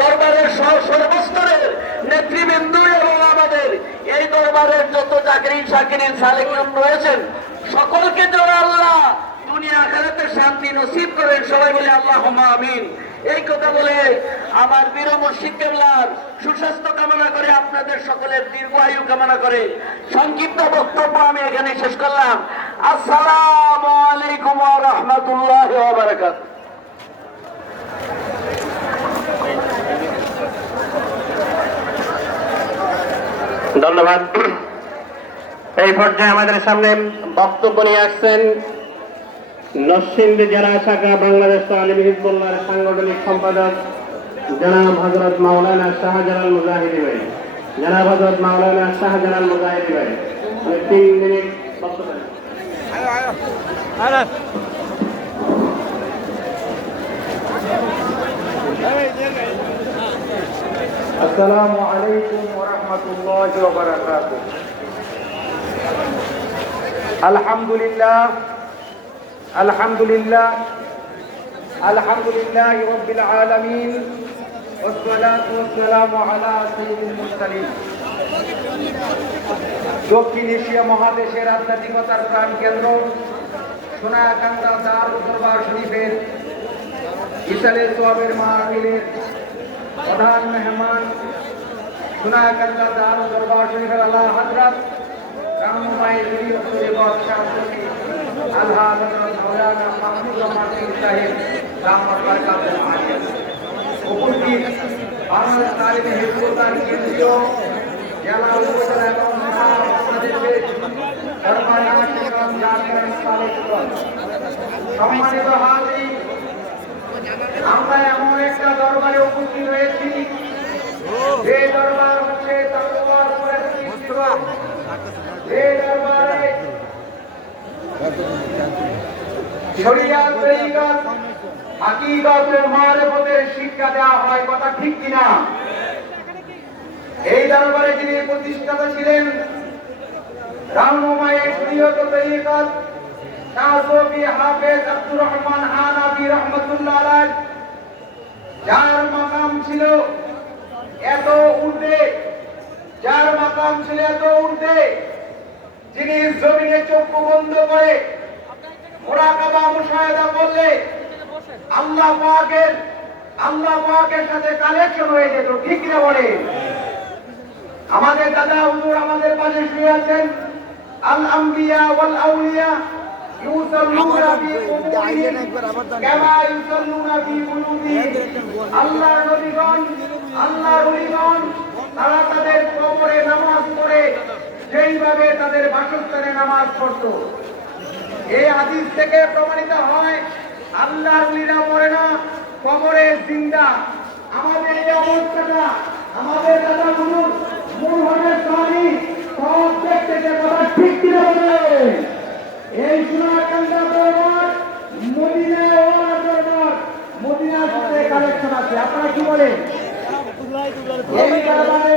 দরবারের সর্বস্তরের নেতৃবৃন্দ এই দরবারের যত চাকরি সালেকিন রয়েছেন, সকলকে যেন আল্লাহ দুনিয়া আখারাতে শান্তি নসিব করেন। সবাই বলে আল্লাহ আমিন। এই কথা বলে আমার বীর মুর্শিদ কেবলার সুস্বাস্থ্য কামনা করে আপনাদের সকলের দীর্ঘ আয়ু কামনা করে সংক্ষিপ্ত বক্তব্য আমি এখানে শেষ করলাম। আসসালামু আলাইকুম রাহমাতুল্লাহি ওয়া বারাকাতুহু। ধন্যবাদ। এই পর্যায়ে আমাদের সামনে বক্তব্য নিয়ে আসছেন নরসিংদী জেলা শাখা বাংলাদেশ তালিম হিজবুল্লাহর সাংগঠনিক সম্পাদক জনাব হজরত মাওলানা শাহজালাল মুজাহিদি ভাই। জনাব হজরত মাওলানা শাহজালাল মুজাহিদি ভাই। আমি তিন মিনিট আসসালামু আলাইকুম ওরহমতুল্লাহ আলহামদুলিল্লাহ الحمد لله الحمد لله الحمد لله رب العالمين والصلاة والسلام على سيد المرسلين দক্ষিণ এশিয়া মহাদেশের আধ্যাত্মিকতার প্রাণ কেন্দ্র সোনাকান্দা দার দরবার শরীফের ইসালের সোয়াবের মাহফিলের প্রধান মেহমান সোনাকান্দা দার দরবার শরীফের আল্লাহ হজরত রামমাই শরীফ যুবক শাহী আল্লাহ হজরত মাওলানা মাহমুদ রহমান সিং সাহেব রাহমত বরকাতুল আলিয়া উপস্থিত বাংলাদেশ তালিমে হিজবুল্লাহ কেন্দ্রীয় জেলা উপজেলা এবং সারা বাংলাদেশের দরবারে আশিকাম জামিয়ান সালেকগণ সম্মানিত হাজির আমরা এমন একটা দরবারে উপস্থিত হয়েছি যে দরবার হচ্ছে তাকওয়ার উপরে প্রতিষ্ঠিত যে দরবারে শরিয়াত তরিকাত হাকিকত ও মারিফতের শিক্ষা দেওয়া হয়, কথা ঠিক কিনা? এই দরবারে যিনি প্রতিষ্ঠাতা ছিলেন রামমায়ের শরীয়ত হাফেজ আব্দুর রহমান হানাফি রহমতুল্লাহ আলাইহ, যার মাকাম ছিল এত ঊর্ধ্বে যার মাকাম ছিল এত ঊর্ধ্বে যিনি জমিনে চক্ষু বন্ধ করে মোরাকাবা মুশাহেদা করলে আল্লাহ পাকের সাথে কানেকশন হয়ে যেত, ঠিক আমাদের দাদা হুজুর আমাদের পাশে শুয়ে আছেন। আল আম্বিয়া ওয়াল আউলিয়া ইউসাল্লুনা তারা তাদের নামাজ পড়ে যেইভাবে তাদের বাসস্থানে নামাজ পড়তো। এই হাদিস থেকে প্রমাণিত হয়, আল্লাহর ওলিরা মরে না, কবরে জিন্দা। আমাদের এই অবস্থাটা, আমাদের দাদা গুরুর মূল হনের স্বামী, সব দেখতে কথা ঠিক কিনা বলে। এই সোনাকান্দা দরবার, মদিনায় ওয়ালা দরবার, মদিনার সাথে কানেকশন আছে। আপনারা কি বলেন? এই দরবারে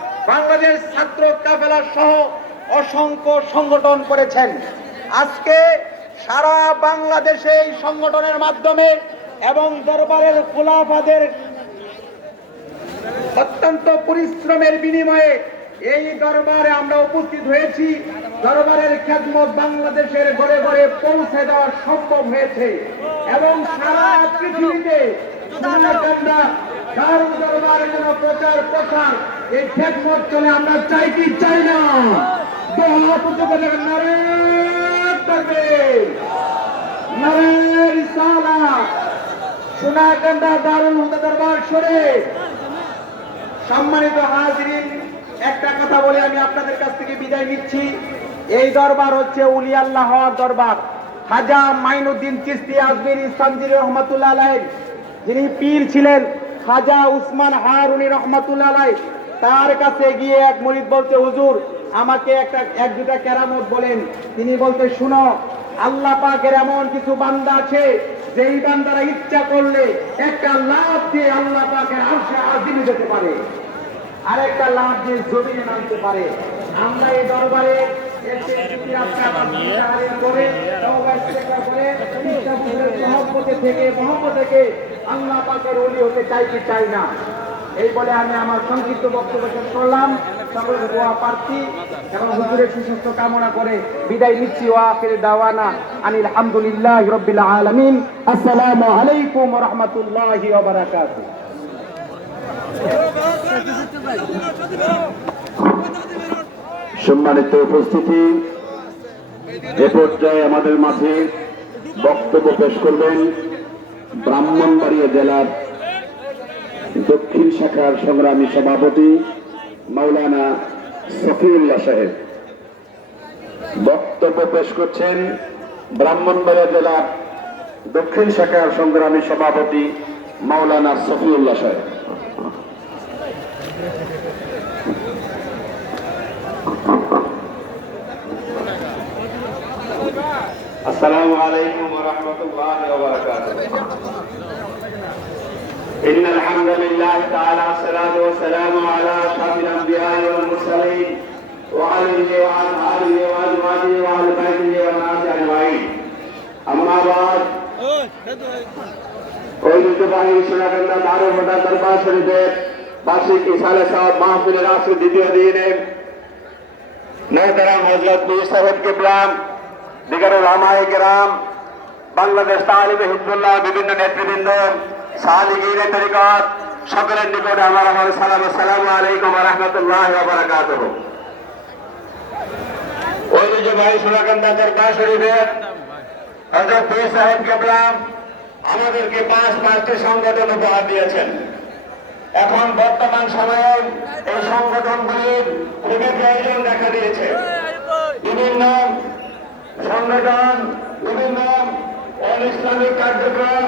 বাংলাদেশ ছাত্র কাফেলা সহ অসংখ্য সংগঠন করেছেন। আজকে সারা বাংলাদেশে এই সংগঠনের মাধ্যমে এবং দরবারের খোলাফাদের অত্যন্ত পরিশ্রমের বিনিময়ে এই দরবারে আমরা উপস্থিত হয়েছি। দরবারের খ্যাতমত বাংলাদেশের ঘরে ঘরে পৌঁছে দেওয়া সম্ভব হয়েছে এবং সারা পৃথিবীতে দরবারের জন্য প্রচার প্রসার এই খ্যাতমত চলে, আমরা চাই কি চাই না? নারে করবে নারে রিসালা সোনাকান্দা দারুল হুদা দরবার শরীফ সম্মানিত হাজিরিন, একটা কথা বলে আমি আপনাদের কাছ থেকে বিদায় নিচ্ছি। এই দরবার হচ্ছে উলি আল্লাহ হওয়ার দরবার। খাজা মাইনুদ্দিন চিস্তি আজমির ইসলামজির রহমতুল্লাহ আলাই যিনি পীর ছিলেন খাজা উসমান হারুনি রহমতুল্লাহ আলাই তার কাছে গিয়ে এক মরিদ বলতে হুজুর, আমাকে একটা, এক দুটা কেরামত বলেন। তিনি বলতে শুনো, আল্লাহ পাকের এমন কিছু বান্দা আছে, যেই বান্দারা ইচ্ছা করলে একটা লাভ দিয়ে আল্লাহ পাকের আরশে আজিমে যেতে পারে। আরেকটা লাভ দিয়ে জমিনে নামতে পারে। আমরা এই দরবারে থেকে, মহব্বত থেকে আল্লাহ পাকের অলি হতে চাই কি চাই না? এই বলে আমি আমার সংক্ষিপ্ত বক্তব্য শেষ করলাম। সকলের দোয়া প্রার্থী এবং হুজুরের সুস্বাস্থ্য কামনা করে বিদায় নিচ্ছি। ও আখির দাওয়ানা আনিল হামদুলিল্লাহ রব্বিল আলামিন। আসসালামু আলাইকুম ওয়া রাহমাতুল্লাহি সম্মানিত উপস্থিতি, এ পর্যায়ে আমাদের মাঝে বক্তব্য পেশ করবেন ব্রাহ্মণবাড়িয়া জেলার দক্ষিণ শাখার সংগ্রামী সভাপতি মাওলানা সফিউল্লাহ সাহেব। বক্তব্য পেশ করছেন ব্রাহ্মণবাড়িয়া জেলার দক্ষিণ শাখার সংগ্রামী সভাপতি মাওলানা সফিউল্লাহ সাহেব। আসসালামু আলাইকুম রহমতুল্লাহ إن الحمد لله تعالى الصلاة والسلام على أشرف الأنبياء والمرسلين وعليه وعلى آله وأزواجه وأهل بيته والناس أجمعين أما بعد ঐতিহ্যবাহী সোনাগন্ধা দারুমদা দরবার শরীফের বার্ষিক ইসালে সাহেব মাহফিলের আসর দ্বিতীয় দিনে নৌতারাম হজরত মীর সাহেব কিবলাম দিগারুল আমায় গ্রাম বাংলাদেশ তালিবে হিজবুল্লাহ বিভিন্ন নেতৃবৃন্দ সকলের নিকটে আমার আমার সালাম আসসালামু আলাইকুম রহমতুল্লাহ শরীফের হজরত মীর সাহেব আমাদেরকে পাঁচ পাঁচটি দিয়েছেন। এখন বর্তমান সময়ে এই সংগঠনগুলির খুবই প্রয়োজন দেখা দিয়েছে। বিভিন্ন সংগঠন, বিভিন্ন অন ইসলামিক কার্যক্রম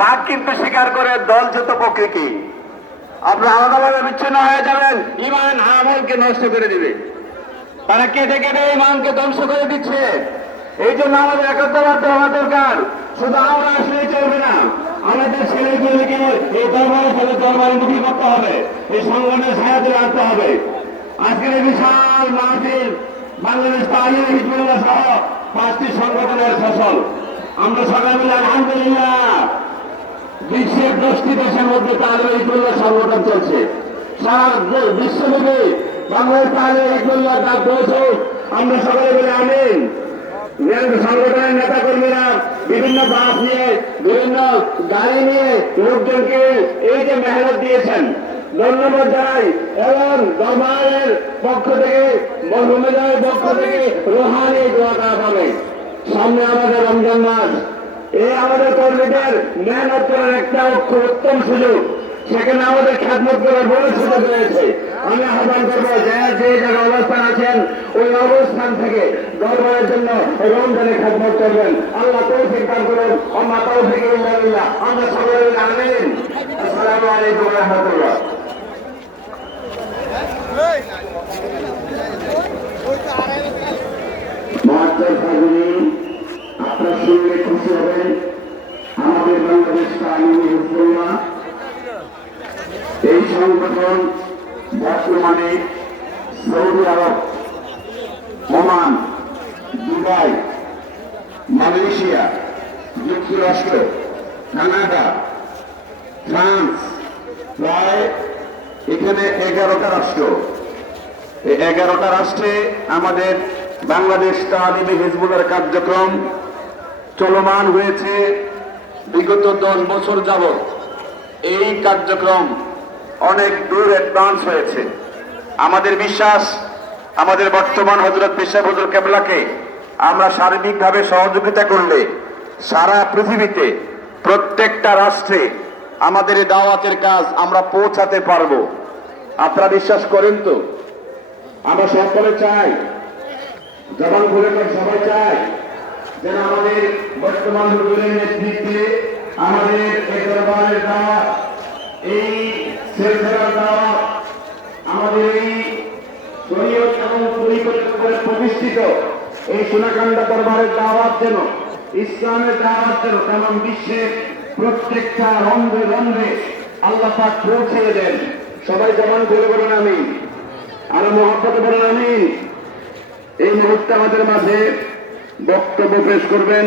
বাঘ কিন্তু স্বীকার করে দলচ্যুত প্রকৃতি আপনারা আলাদাভাবে বিচ্ছিন্ন হয়ে যাবেন। ইমান আমলকে নষ্ট করে দিবে। তারা কেটে কেটে ইমানকে ধ্বংস করে দিচ্ছে। এই জন্য আমাদের একত্রবাদ হওয়া দরকার। শুধু আমরা আসলে চলবে না। আমাদের ছেলেগুলিকে এই দরবারের সাথে দরবারে মুখী করতে হবে। এই সংগঠনের সাহায্যে আনতে হবে। আজকের এই বিশাল মাহফিল বাংলাদেশ তাহির হিজবুল্লাহ সহ পাঁচটি সংগঠনের ফসল। আমরা সকালবেলা আলহামদুলিল্লাহ বিশ্বের দশটি দেশের মধ্যে তাহলে হিজবুল্লাহ সংগঠন চলছে। সারা বিশ্বব্যাপী বাংলাদেশ তাহলে হিজবুল্লাহ ডাক পৌঁছে আমরা সকলে মিলে আমিন। সংগঠনের নেতা কর্মীরা বিভিন্ন বাস নিয়ে, বিভিন্ন গাড়ি নিয়ে লোকজনকে এই যে মেহনত দিয়েছেন, ধন্যবাদ জানাই এবং দরবারের পক্ষ থেকে মরহুমেদের পক্ষ থেকে রোহানি দোয়া করা হবে। সামনে আমাদের রমজান মাস। এই আমাদের কর্মীদের মেহনত করার একটা উত্তম সুযোগ। সেখানে আমাদের খ্যাতমত করার বড় সুযোগ রয়েছে। আমি আহ্বান করব, যে যে জায়গায় অবস্থান আছেন, ওই অবস্থান থেকে দরবারের জন্য রমজানে খ্যাতমত করবেন। আল্লাহ তৌফিক দান করুন। আল্লাহ তৌফিক আমরা সকলে আমিন। আসসালামু আলাইকুম রাহমাতুল্লাহ মহাত্মার ফাগুনি আপনার শুনলে খুশি হবেন আমাদের বাংলাদেশ তালিমি হিজবুল্লাহ এই সংগঠন বর্তমানে সৌদি আরব, ওমান, দুবাই, মালয়েশিয়া, যুক্তরাষ্ট্র, কানাডা, ফ্রান্স, প্রায় এখানে এগারোটা রাষ্ট্র। এই এগারোটা রাষ্ট্রে আমাদের বাংলাদেশ তালিমে হিজবুলের কার্যক্রম চলমান হয়েছে। বিগত দশ বছর যাবৎ এই কার্যক্রম অনেক দূর অ্যাডভান্স হয়েছে। আমাদের বিশ্বাস, আমাদের বর্তমান হজরত পেশা হজর কেবলাকে আমরা সার্বিকভাবে সহযোগিতা করলে সারা পৃথিবীতে প্রত্যেকটা রাষ্ট্রে আমাদের দাওয়াতের কাজ আমরা পৌঁছাতে পারব। আপনারা বিশ্বাস করেন তো? আমরা সকলে চাই, জবান করে, সবাই চাই যেন আমাদের হুজুরের নেতৃত্বে আমাদের এই দরবারের দাওয়াত এই সেলফেরার দাওয়াত আমাদের এই শরীয়ত এবং পরিকল্পিত করে প্রতিষ্ঠিত এই সোনাকান্দা দরবারের দাওয়াত যেন, ইসলামের দাওয়াত যেন তেমন বিশ্বের প্রত্যেকটা রন্ধে রন্ধে আল্লাহ পাক পৌঁছে দেন। সবাই জমান করে বলেন আমি আরও মহব্বত বলেন আমি এই মুহূর্তে আমাদের মাঝে বক্তব্য পেশ করবেন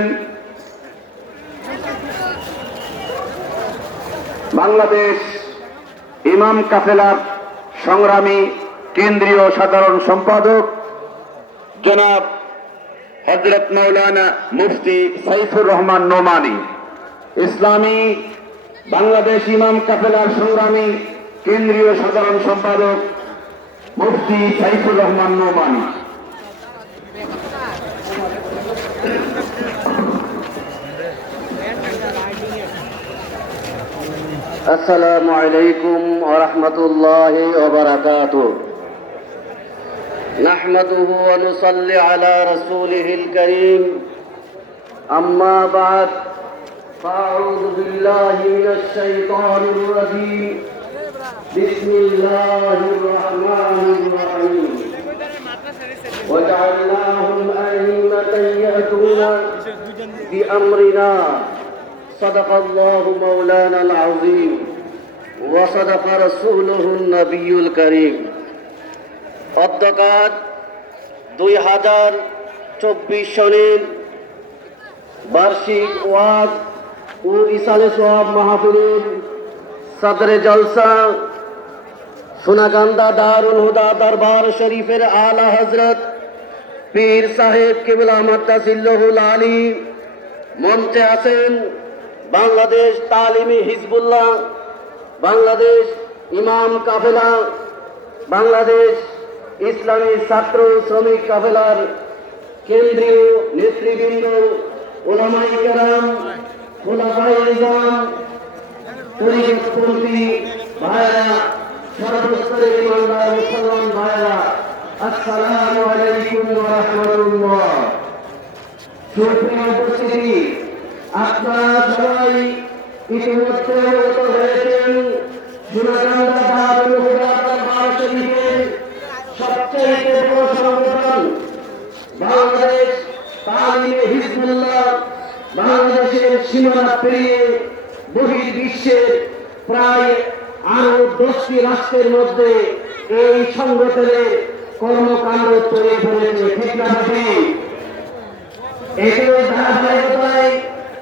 বাংলাদেশ ইমাম কাফেলার সংগ্রামী কেন্দ্রীয় সাধারণ সম্পাদক জনাব হজরত মৌলানা মুফতি সাইফুর রহমান নোমানি। ইসলামী বাংলাদেশ ইমাম কাফেলার সংগ্রামী কেন্দ্রীয় সাধারণ সম্পাদক মুফতি সাইফুর রহমান নোমানি। السلام عليكم ورحمة الله وبركاته نحمده ونصلي على رسوله الكريم أما بعد فأعوذ بالله من الشيطان الرجيم بسم الله الرحمن الرحيم وجعلناهم أئمة يأتون بأمرنا صدق الله مولانا العظيم وصدق رسوله النبي الكريم অধ্যকার দুই হাজার চব্বিশ সনের বার্ষিক ওয়াজ ও ইসালে সোয়াব মাহফিলের সদরে জলসা সোনাকান্দা দারুল হুদা দরবার শরীফের আলা হজরত পীর সাহেব কেবলা মাত্তাসিল্লহুল আলী মঞ্চে আছেন বাংলাদেশ তালিমি হিজবুল্লাহ, বাংলাদেশ ইমাম কাফেলা, বাংলাদেশ ইসলামী ছাত্র শ্রমিক কাফেলার কেন্দ্রীয় নেতৃবৃন্দ, ওলামাই কেরাম খোলাফাই নিজাম সর্বস্তরের ইমানদার মুসলমান ভাইরা আসসালামু আলাইকুম ওয়া রাহমাতুল্লাহ। সুপ্রিয় উপস্থিতি আপনারা সবাই ইতিমধ্যে অবগত হয়েছেন সবচেয়ে বাংলাদেশ তালিমে হিজবুল্লাহ, বাংলাদেশের সীমানা পেরিয়ে প্রায় আরও দশটি রাষ্ট্রের মধ্যে এই সংগঠনের কর্মকাণ্ড তৈরি হয়েছে ঠিক না? এগুলো ধারাবাহিকতায়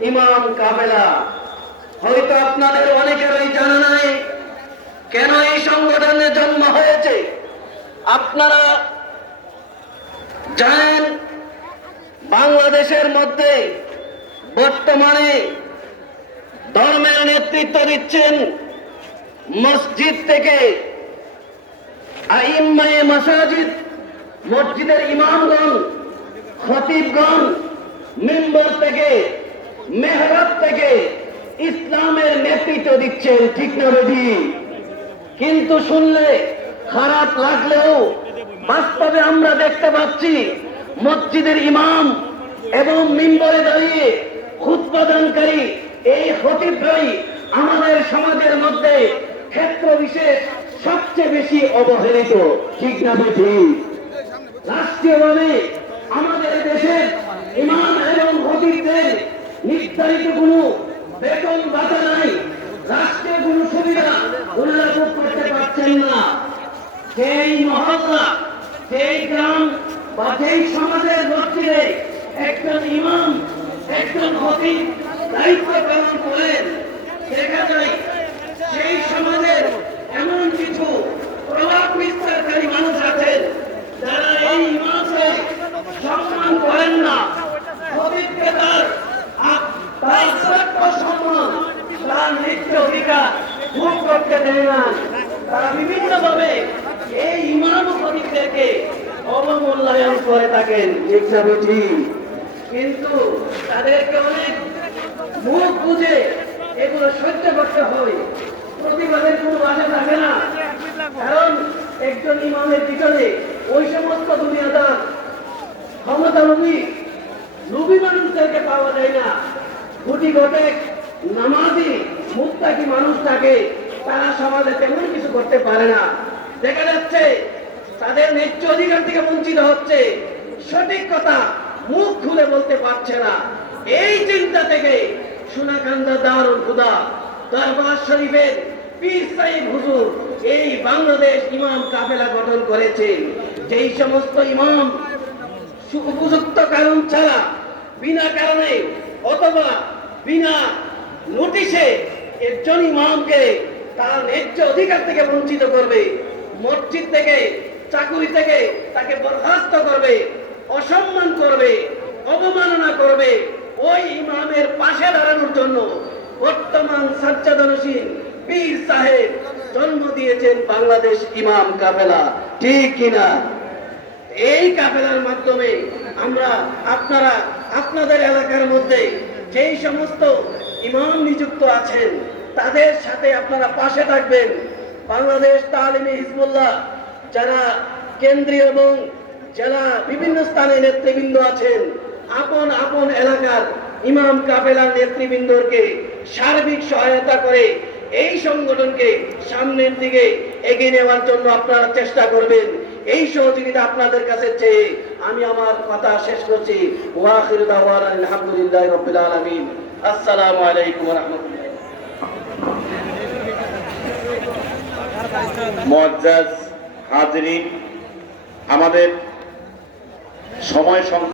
ইমাম কাবেলা। হয়তো আপনাদের অনেকেরই জানা নাই, কেন এই সংগঠনের জন্ম হয়েছে? আপনারা জানেন, বাংলাদেশের মধ্যে বর্তমানে ধর্মের নেতৃত্ব দিচ্ছেন মসজিদ থেকে। আইম্মায়ে মাসাজিদ, মসজিদের ইমামগণ, খতিবগণ, মেম্বার থেকে মেহরাব থেকে ইসলামের নেতৃত্ব দিচ্ছেন, ঠিক না বেদি কিন্তু শুনলে খারাপ লাগলেও বাস্তবে আমরা দেখতে পাচ্ছি মসজিদের ইমাম এবং মিম্বরে দাঁড়িয়ে খুৎপাদানকারী এই খতিব আমাদের সমাজের মধ্যে ক্ষেত্র বিশেষ সবচেয়ে বেশি অবহেলিত, ঠিক না বেঠিক রাষ্ট্রীয়ভাবে আমাদের দেশের ইমাম নির্ধারিত কোনো বেতন ভাতা নাই রাষ্ট্রীয় কোনো সুবিধা ওনারা করতে পারছেন না। সেই মহল্লা সেই গ্রাম বা যেই সমাজের মসজিদে একজন ইমাম, একজন খতিব দায়িত্ব পালন করেন যায় সেই সমাজের এমন কিছু প্রভাব বিস্তারকারী মানুষ আছেন, যারা এই ইমামকে সম্মান করেন না খতিবকে তার আপ- তার শ্রেষ্ঠ সম্মান তার নিত্য অধিকার ভোগ করতে দেয় না তারা বিভিন্নভাবে এই ও অবমূল্যায়ন করে থাকেন। কিন্তু তাদেরকে অনেক মুখ বুঝে এগুলো সহ্য করতে হয়। প্রতিবাদের কোনো বাধা থাকে না। কারণ একজন ইমামের পিছনে ওই সমস্ত দুনিয়াদার ক্ষমতা লোভী মানুষদেরকে পাওয়া যায় না। গুটি গটেক নামাজি মুক্তাকি মানুষ থাকে। তারা সমাজে তেমন কিছু করতে পারে না। দেখা যাচ্ছে, তাদের ন্যায্য অধিকার থেকে বঞ্চিত হচ্ছে। সঠিক কথা মুখ খুলে বলতে পারছে না। এই চিন্তা থেকে সোনাকান্দা দারুল হুদা, দরবার শরীফের পীর হুজুর এই বাংলাদেশ ইমাম কাফেলা গঠন করেছে। যেই সমস্ত ইমাম উপযুক্ত কারণ ছাড়া, বিনা কারণে অথবা বিনা নোটিশে একজন ইমামকে তার ন্যায্য অধিকার থেকে বঞ্চিত করবে। মসজিদ থেকে, চাকুরি থেকে তাকে বরখাস্ত করবে, অসম্মান করবে, অবমাননা করবে ওই ইমামের পাশে দাঁড়ানোর জন্য বর্তমান সাজ্জাদনসীন পীর সাহেব জন্ম দিয়েছেন বাংলাদেশ ইমাম কাফেলা। ঠিক কিনা? এই কাফেলার মাধ্যমে আমরা আপনারা, আপনাদের এলাকার মধ্যে যেই সমস্ত ইমাম নিযুক্ত আছেন তাদের সাথে আপনারা পাশে থাকবেন। বাংলাদেশ তালিমে হিজবুল্লাহ যারা কেন্দ্রীয় এবং জেলা বিভিন্ন স্থানে নেতৃবৃন্দ আছেন, আপন আপন এলাকার ইমাম কাফেলার নেতৃবৃন্দকে সার্বিক সহায়তা করে এই সংগঠনকে সামনের দিকে এগিয়ে নেওয়ার জন্য আপনারা চেষ্টা করবেন। এই সহযোগিতা আপনাদের কাছে চেয়ে আমি আমার কথা শেষ করছি। ওয়াখির আলহামদুলিল্লাহ রাব্বিল আলামিন। আসসালামু আলাইকুম রাহমাতুল্লাহ। মজ্জাজ হাজরিন আমাদের সময়